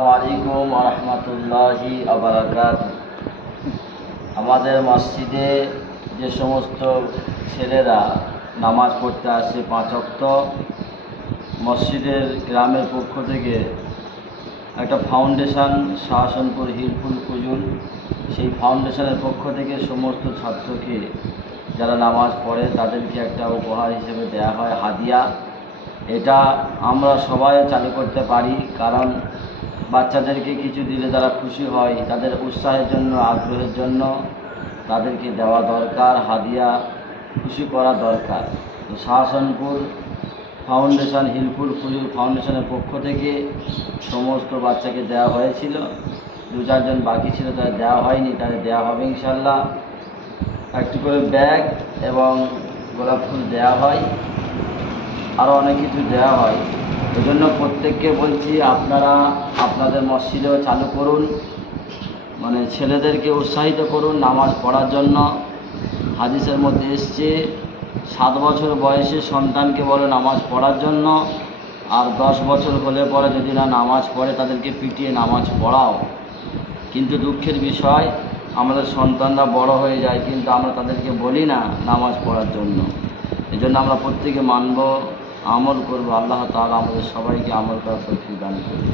আসসালামু আলাইকুম ওয়া রাহমাতুল্লাহি ওয়া বারাকাতুহু। আমাদের মসজিদে যে সমস্ত ছেলেরা নামাজ পড়তে আসে 5 ওয়াক্ত, মসজিদের গ্রামের পক্ষ থেকে একটা ফাউন্ডেশন শাহজাহানপুর হিলফুল ফুজুল, সেই ফাউন্ডেশনের পক্ষ থেকে সমস্ত ছাত্রকে যারা নামাজ পড়ে তাদেরকে একটা উপহার হিসেবে দেয়া হয় হাদিয়া। এটা আমরা সবাই চালু করতে পারি, কারণ বাচ্চাদেরকে কিছু দিলে তারা খুশি হয়, তাদের উৎসাহের জন্য, আগ্রহের জন্য তাদেরকে দেওয়া দরকার, হাদিয়া খুশি করা দরকার। তো শাহজাহানপুর ফাউন্ডেশন, হিলফুল ফুজুল ফাউন্ডেশনের পক্ষ থেকে সমস্ত বাচ্চাকে দেওয়া হয়েছিল। 2-4 জন বাকি ছিল, তাদের দেওয়া হয়নি, তাদের দেওয়া হবে ইনশাল্লাহ। একটি করে ব্যাগ এবং গোলাপ ফুল দেওয়া হয়, আরও অনেক কিছু দেওয়া হয়। এই জন্য প্রত্যেককে বলছি, আপনারা আপনাদের মসজিদেও চালু করুন, মানে ছেলেদেরকে উৎসাহিত করুন নামাজ পড়ার জন্য। হাদিসের মধ্যে এসছে 7 বছর বয়সে সন্তানকে বলে নামাজ পড়ার জন্য, আর 10 বছর হলে পরে যদি না নামাজ পড়ে তাদেরকে পিটিয়ে নামাজ পড়াও। কিন্তু দুঃখের বিষয়, আমাদের সন্তানরা বড় হয়ে যায় কিন্তু আমরা তাদেরকে বলি না নামাজ পড়ার জন্য। এই জন্য আমরা প্রত্যেকে মানব, আমল করব। আল্লাহ তাআলা আমাদের সবাইকে আমল করার তৌফিক দান করুন।